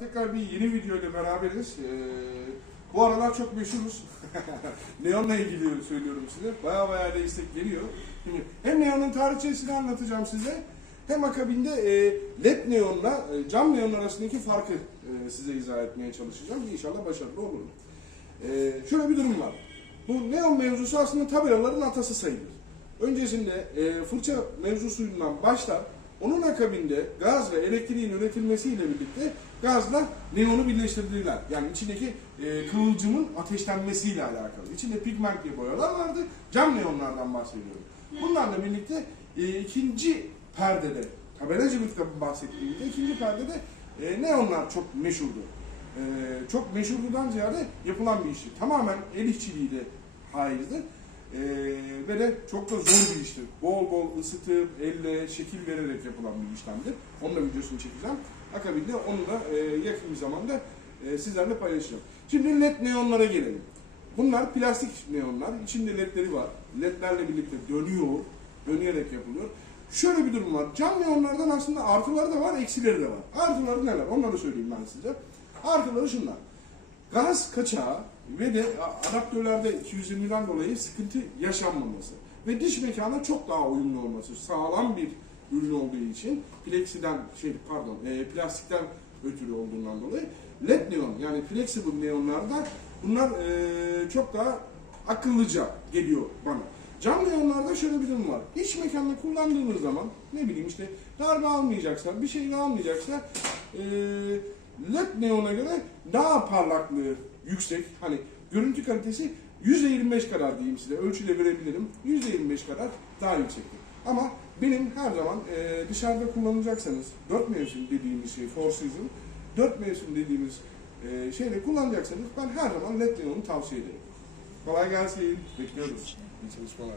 Tekrar bir yeni video ile beraberiz. Ee, bu aralar çok meşhuruz. Neon'la ilgili söylüyorum size. Baya baya destek geliyor. Şimdi hem Neon'un tarihçesini anlatacağım size. Hem akabinde e, LED neonla e, cam neon arasındaki farkı e, size izah etmeye çalışacağım. İnşallah başarılı olurum. E, şöyle bir durum var. Bu neon mevzusu aslında tabelaların atası sayılır. Öncesinde e, fırça mevzusundan başlar. Onun akabinde gaz ve elektriğin üretilmesiyle birlikte gazla neonu birleştirdiler. Yani içindeki e, kıvılcımın ateşlenmesiyle alakalı. İçinde pigmentli boyalar vardı. Cam neonlardan bahsediyorum. Bunlarla birlikte e, ikinci perdede, tabelacılıkta bahsettiğimde ikinci perdede e, neonlar çok meşhurdu. E, çok meşhurluğundan ziyade yapılan bir işti. Tamamen el işçiliğiyle haizdi. Ee, ve de çok da zor bir iştir. Bol bol ısıtıp, elle şekil vererek yapılan bir işlemdir. Onun da videosunu çekeceğim. Akabinde onu da e, yakın bir zamanda e, sizlerle paylaşacağım. Şimdi led neonlara gelelim. Bunlar plastik neonlar. İçinde ledleri var. Ledlerle birlikte dönüyor. Dönüyerek yapılıyor. Şöyle bir durum var. Cam neonlardan aslında artıları da var, eksileri de var. Artıları neler? Onları söyleyeyim ben size. Artıları şunlar. Gaz kaçağı ve de adaptörlerde 220'den dolayı sıkıntı yaşanmaması ve dış mekana çok daha uyumlu olması, sağlam bir ürün olduğu için plexiden şey pardon e, plastikten ötürü olduğundan dolayı led neon yani flexible neonlarda bunlar e, çok daha akıllıca geliyor bana. Cam neonlarda şöyle bir durum var. İç mekanda kullandığınız zaman ne bileyim işte darbe almayacaksa, bir şey almayacaksa e, LED neona göre daha parlaklığı yüksek. Hani görüntü kalitesi %25 kadar diyeyim size. Ölçüde verebilirim. %25 kadar daha yüksektir. Ama benim her zaman e, dışarıda kullanacaksanız 4 mevsim dediğimiz şey, four season, 4 mevsim dediğimiz e, şeyle kullanacaksanız ben her zaman LED neonu tavsiye ederim. Kolay gelsin. Bekliyoruz. İyi çalışmalar.